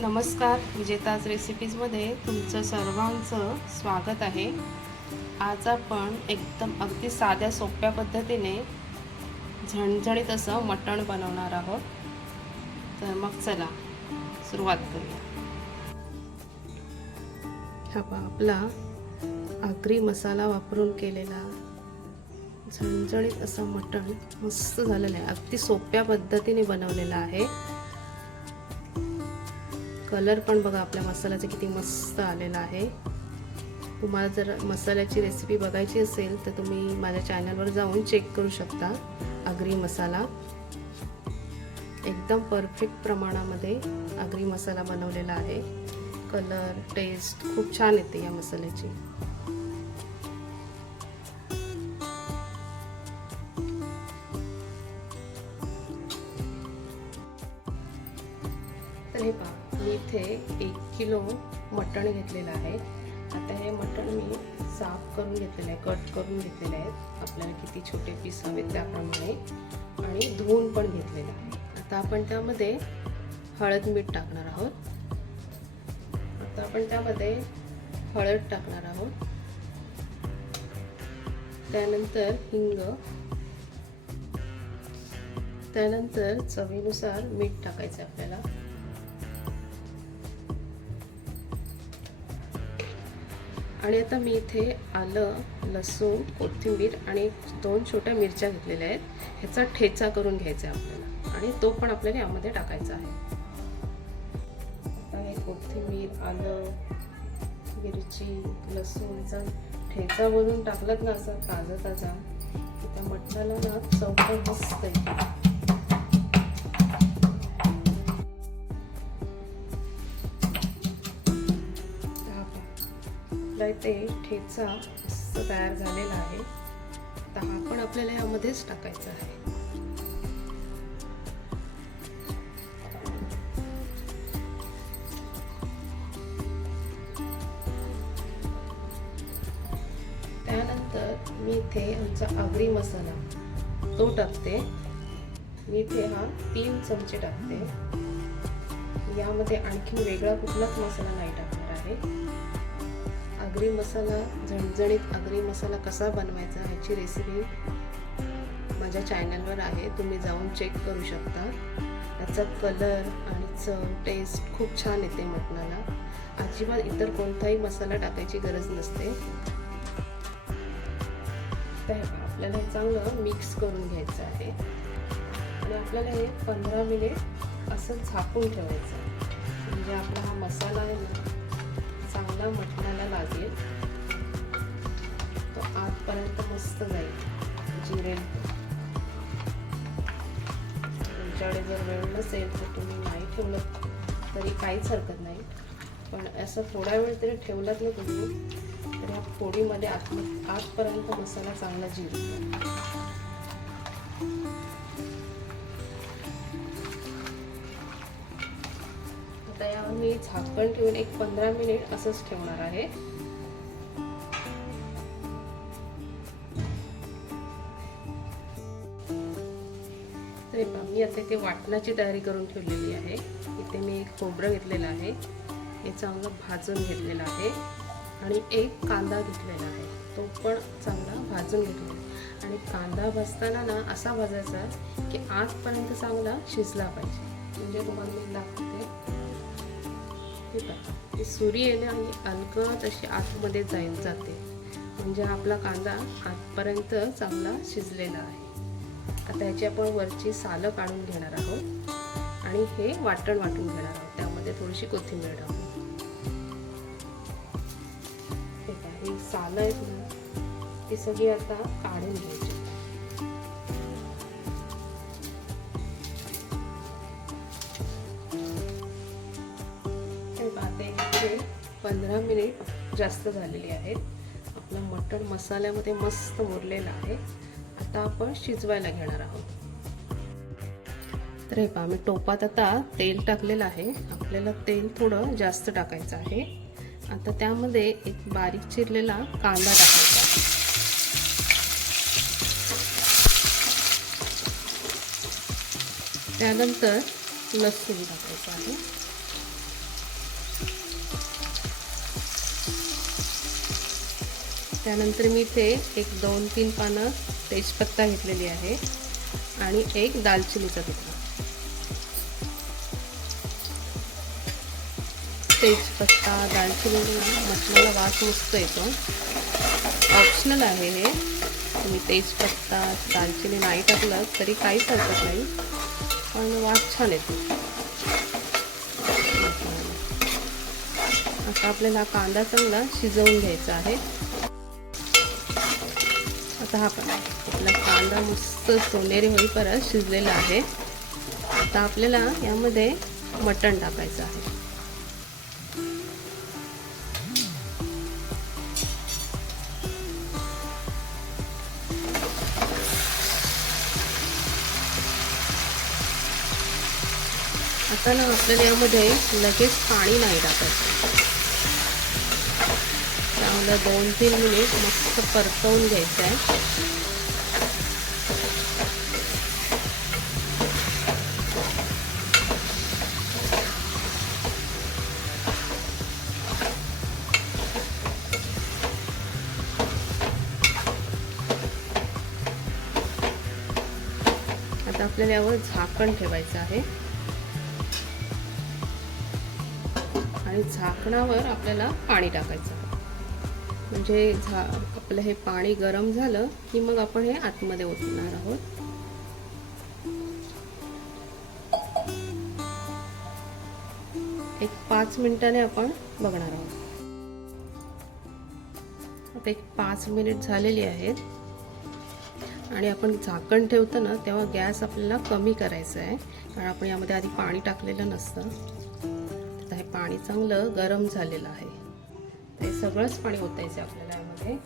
नमस्कार विजेताज रेसिपीजमध्ये तुमचं सर्वांचं स्वागत आहे. आज आपण एकदम अगदी साध्या सोप्या पद्धतीने झणझणीत असं मटण बनवणार आहोत. तर मग चला सुरुवात करूया. हा आपला आगरी मसाला वापरून केलेला झणझणीत असं मटण मस्त झालेलं आहे. अगदी सोप्या पद्धतीने बनवलेलं आहे. कलर पण बघा आपल्या मसाल्याचा किती मस्त आलेला आहे. तुम्हाला जर मसाल्याची रेसिपी बघायची असेल तर तुम्ही माझ्या चॅनलवर जाऊन चेक करू शकता. आगरी मसाला. एकदम परफेक्ट प्रमाणामध्ये आगरी मसाला बनवलेला आहे. कलर टेस्ट खूप छान येते या मसाल्याची. इथे एक किलो मटण घेतलेलं आहे. आता हे मटण मी साफ करून घेतलेलं आहे कट करून घेतलेले आहेत आपल्याला किती छोटे पीस हवेत त्याप्रमाणे. आणि धुवून पण घेतलेलं आहे. आता आपण त्यामध्ये हळद मीठ टाकणार आहोत. आता आपण त्यामध्ये हळद टाकणार आहोत. त्यानंतर हिंग. त्यानंतर चवीनुसार मीठ टाकायचं आपल्याला. आणि आता मी इथे आलं लसूण कोथिंबीर आणि दोन छोट्या मिरच्या घेतलेल्या आहेत. ह्याचा ठेचा करून घ्यायचा आहे आपल्याला. आणि तो पण आपल्याला यामध्ये टाकायचा आहे. आता हे कोथिंबीर आलं मिरची लसूणचा ठेचा बनवून टाकलात ना असा ताजा ताजा त्या मटणाला ना चव मस्त येते. आपला इथे ठेचा तयार झालेला आहे. तर हा पण आपल्याला यामध्येच टाकायचा आहे. त्यानंतर मी इथे आमचा आगरी मसाला तो टाकते. मी इथे हा तीन चमचे टाकते. यामध्ये आणखी वेगळा कुठलाच मसाला नाही टाकणार आहे. आगरी मसाला झणझणीत आगरी मसाला कसा बनवायचा ह्याची रेसिपी माझ्या चॅनलवर आहे. तुम्ही जाऊन चेक करू शकता. त्याचा कलर आणि चव टेस्ट खूप छान येते मटणाला. अजिबात इतर कोणताही मसाला टाकायची गरज नसते. तर आपल्याला हे चांगलं मिक्स करून घ्यायचं आहे. आणि आपल्याला हे पंधरा मिनिट असं झाकून ठेवायचं म्हणजे आपला हा मसाला आहे ना चांगला मटणाला लागेल. तो आतपर्यंत मस्त जाईल. जिरेल. तुमच्याकडे जर वेळ नसेल तर तुम्ही नाही ठेवलं तरी काहीच हरकत नाही. पण असं थोडा वेळ तरी ठेवलात ना तुम्ही तर ह्या फोडीमध्ये आत आतपर्यंत मसाला चांगला जिरतो मी झाकण ठेवून एक पंधरा मिनिट असंच ठेवणार आहे. तर मी आता इथे वाटणाची तयारी करून ठेवलेली आहे. इथे मी एक खोबरं घेतलेलं आहे. हे चांगलं भाजून घेतलेलं आहे. आणि एक कांदा घेतलेला आहे. तो पण चांगला भाजून घेतलेला आणि कांदा भाजताना ना असा भाजायचा की आजपर्यंत चांगला शिजला पाहिजे. म्हणजे तुम्हाला सुरी आहे ना ही अलगद अशी आतमध्ये जाईल जाते. म्हणजे आपला कांदा आतपर्यंत चांगला शिजलेला आहे. आता ह्याची आपण वरची सालं काढून घेणार आहोत आणि हे वाटण वाटून घेणार आहोत. त्यामध्ये थोडीशी कोथिंबीर टाकू ठीक आहे ही सालं आहेत ना ती सगळी आता काढून घ्यायची. पंधरा मिनिट जास्त झालेली आहेत. आपलं मटण मसाल्यामध्ये मस्त मुरलेलं आहे. आता आपण शिजवायला घेणार आहोत. तर हे पहा मी टोपात आता तेल टाकलेलं आहे. आपल्याला तेल थोडं जास्त टाकायचं आहे. आता त्यामध्ये एक बारीक चिरलेला कांदा टाकायचा आहे. त्यानंतर लसूण टाकायचं आहे. त्यानंतर मी इथे एक दोन तीन पानं तेजपत्ता घेतलेली आहे आणि एक दालचिनीचा तुकडा. तेजपत्ता दालचिनी मसाला वास मस्त येतो. ऑप्शनल आहे हे. तुम्ही तेजपत्ता दालचिनी नाही टाकलं तरी काहीच हरकत नाही. पण वास छान येतो. आता आपल्याला कांदा चांगला शिजवून घ्यायचा आहे. आता हा पण आपला कांदा मस्त सोनेरी होईपर्यंत शिजलेला आहे. आता आपल्याला यामध्ये मटण टाकायचं आहे. आता ना आपल्याला यामध्ये लगेच पाणी नाही टाकायचं. आपल्याला दोन तीन मिनिट मस्त परतवून घ्यायचं आहे आता आपल्याला यावर झाकण ठेवायचं आहे. आणि झाकणावर आपल्याला पाणी टाकायचं आहे. म्हणजे झा आपलं हे पाणी गरम झालं की मग आपण हे आतमध्ये ओतणार आहोत. एक पाच मिनिटाने आपण बघणार आहोत. आता एक पाच मिनिट झालेली आहेत. आणि आपण झाकण ठेवतो ना तेव्हा गॅस आपल्याला कमी करायचा आहे. कारण आपण यामध्ये आधी पाणी टाकलेलं नसतं. आता हे पाणी चांगलं गरम झालेलं आहे. ते सगळंच पाणी ओतायचं आपल्याला यामध्ये.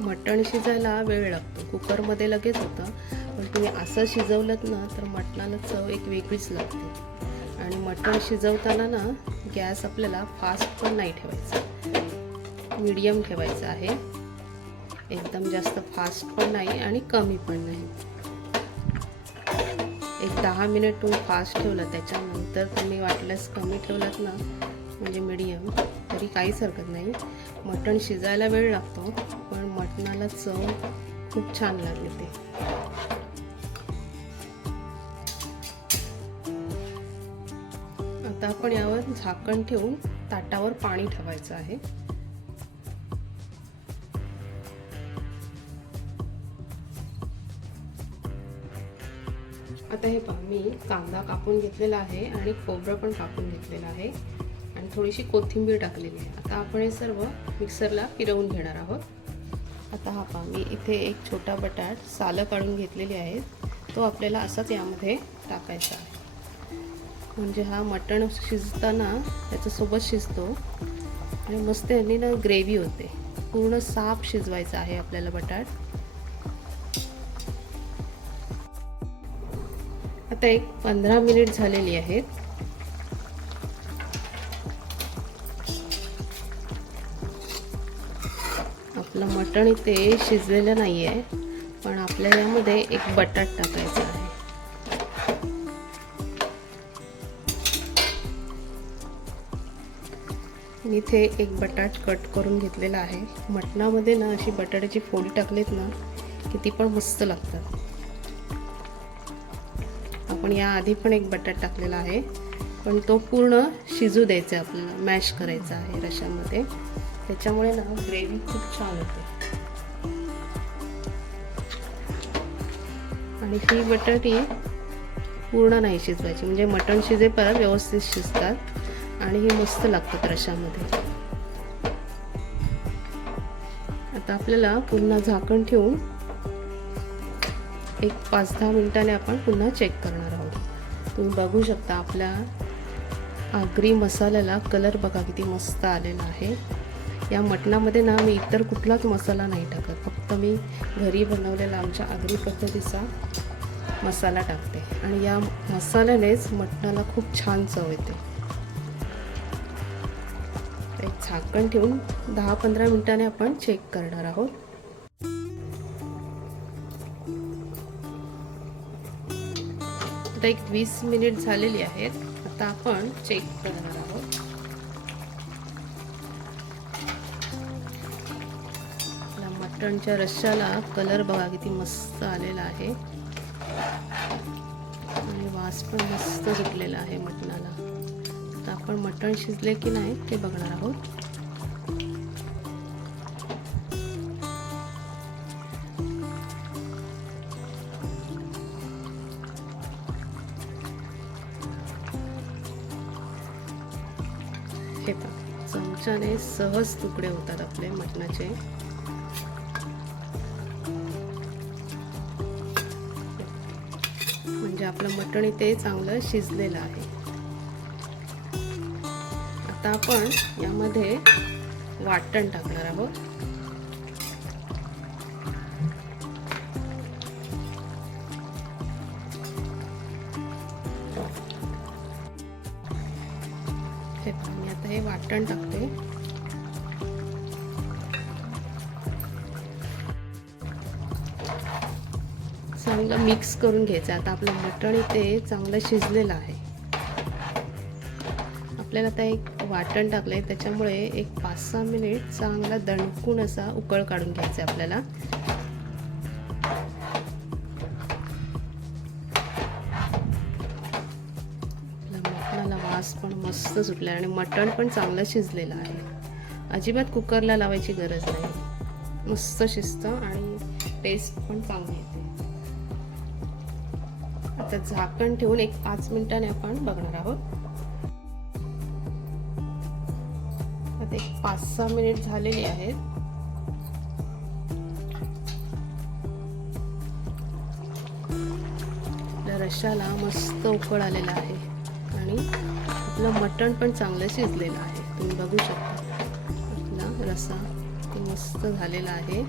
मटण शिजायला वेळ लागतो. कुकरमध्ये लगेच होतं. पण तुम्ही असं शिजवलं ना तर मटणाला चव एक वेगळीच लागते. आणि मटण शिजवताना ना गॅस आपल्याला फास्ट पण नाही ठेवायचा. मीडियम ठेवायचा आहे. एकदम जास्त फास्ट पण नाही आणि कमी पण नाही. एक दहा मिनिट तुम्ही फास्ट ठेवलं त्याच्यानंतर तुम्ही वाटल्यास कमी ठेवलात ना म्हणजे मिडियम तरी काहीच हरकत नाही. मटण शिजायला वेळ लागतो पण मटणाला चव खूप छान लागली ते. आता आपण यावर झाकण ठेवून ताटावर पाणी ठेवायचं आहे. आता हे पहा मी कांदा कापून घेतलेला आहे आणि खोबरं पण कापून घेतलेलं आहे. आणि थोडीशी कोथिंबीर टाकलेली आहे. आता आपण हे सर्व मिक्सरला फिरवून घेणार आहोत. आता हा पहा मी इथे एक छोटा बटाट सालं काढून घेतलेली आहेत तो आपल्याला असाच यामध्ये टाकायचा आहे. म्हणजे हा मटण शिजताना त्याच्यासोबत शिजतो. आणि मस्त यांनी ना ग्रेव्ही होते. पूर्ण साफ शिजवायचा आहे आपल्याला बटाट. आता एक पंधरा मिनिट झालेली आहेत. आपलं मटण इथे शिजलेलं नाही आहे पण आपल्या यामध्ये एक बटाट टाकायचा आहे. मी इथे एक बटाट कट करून घेतलेला आहे. मटणामध्ये ना अशी बटाट्याची फोडी टाकलीत ना की ती पण मस्त लागतात. आपण याआधी पण एक बटाट टाकलेला आहे. पण तो पूर्ण शिजू द्यायचा आहे आपल्याला मॅश करायचा आहे रशामध्ये. त्याच्यामुळे ना ग्रेव्ही खूप छान होते. आणि ही बटाटी पूर्ण नाही शिजवायची म्हणजे मटण शिजेपर्यंत व्यवस्थित शिजतात. आणि ही मस्त लागतात रशामध्ये. आता आपल्याला पुन्हा झाकण ठेवून एक पाच दहा मिनिटाने आपण पुन्हा चेक करणार तुम्ही बघू शकता आपल्या आगरी मसाल्याला कलर बघा किती मस्त आलेला आहे. या मटणामध्ये ना मी इतर कुठलाच मसाला नाही टाकत. फक्त मी घरी बनवलेला आमच्या आगरी पद्धतीचा मसाला टाकते. आणि या मसाल्यानेच मटणाला खूप छान चव येते. एक झाकण ठेवून दहा पंधरा मिनिटाने आपण चेक करणार आहोत. आता एक वीस मिनिट झालेली आहेत. आता आपण चेक करणार आहोत. मटणच्या रश्श्याला कलर बघा किती मस्त आलेला आहे. आणि वास पण मस्त सुटलेला आहे मटणाला. तर आपण मटण शिजले की नाही ते बघणार आहोत. हे चमच्याने सहज तुकडे होतात आपले मटणाचे. म्हणजे आपलं मटण इथे चांगलं शिजलेलं आहे. आता आपण यामध्ये वाटण टाकणार आहोत. वाटण टाकते. चांगलं मिक्स करून घ्यायचं. आता आपलं मटण इथे चांगलं शिजलेलं आहे. आपल्याला आता एक वाटण टाकलंय. त्याच्यामुळे एक पाच सहा मिनिट चांगला दणकून असा उकळ काढून घ्यायचा आहे आपल्याला. मस्त सुटला आणि मटण पण चांगलं शिजलेलं आहे. अजिबात कुकरला लावायची गरज नाही. मस्त शिजतं आणि टेस्ट पण चांगली येते. आता झाकण ठेवून एक पाच मिनिटाने आपण बघणार आहोत. आता एक पाच सहा मिनिट झालेली आहेत. रशाला मस्त उकळ आलेला आहे. आणि आपलं मटण पण चांगलं शिजलेलं आहे. तुम्ही बघू शकता. आपला रस्सा मस्त झालेला आहे.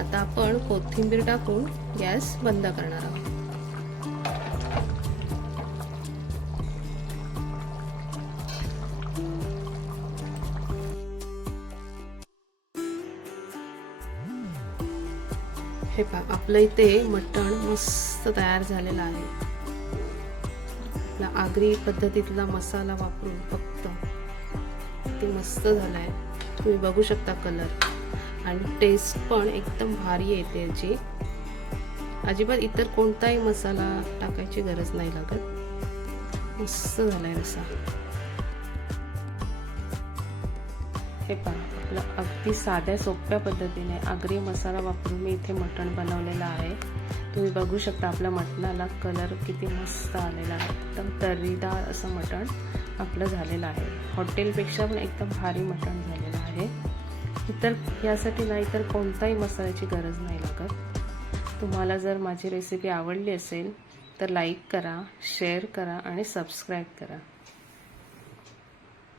आता आपण कोथिंबीर टाकून गॅस बंद करणार आहोत. हे पहा आपलं इथे मटण मस्त तयार झालेलं आहे. आपला आगरी पद्धतीतला मसाला वापरून फक्त ते मस्त झालं आहे तुम्ही बघू शकता कलर आणि टेस्ट पण एकदम भारी येते याची. अजिबात इतर कोणताही मसाला टाकायची गरज नाही लागत. मस्त झाला आहे रसा. हे पहा. आपलं अगदी साध्या सोप्या पद्धतीने आगरी मसाला वापरून मी इथे मटण बनवलेलं आहे. तुम्ही बघू शकता आपल्या मटणाला कलर किती मस्त आलेला आहे. एकदम तर्रीदार असं मटण आपलं झालेलं आहे. हॉटेलपेक्षा पण एकदम भारी मटण झालेलं आहे. इतर यासाठी नाही तर कोणताही मसाल्याची गरज नाही लागत. तुम्हाला जर माझी रेसिपी आवडली असेल तर लाईक करा शेअर करा आणि सबस्क्राईब करा.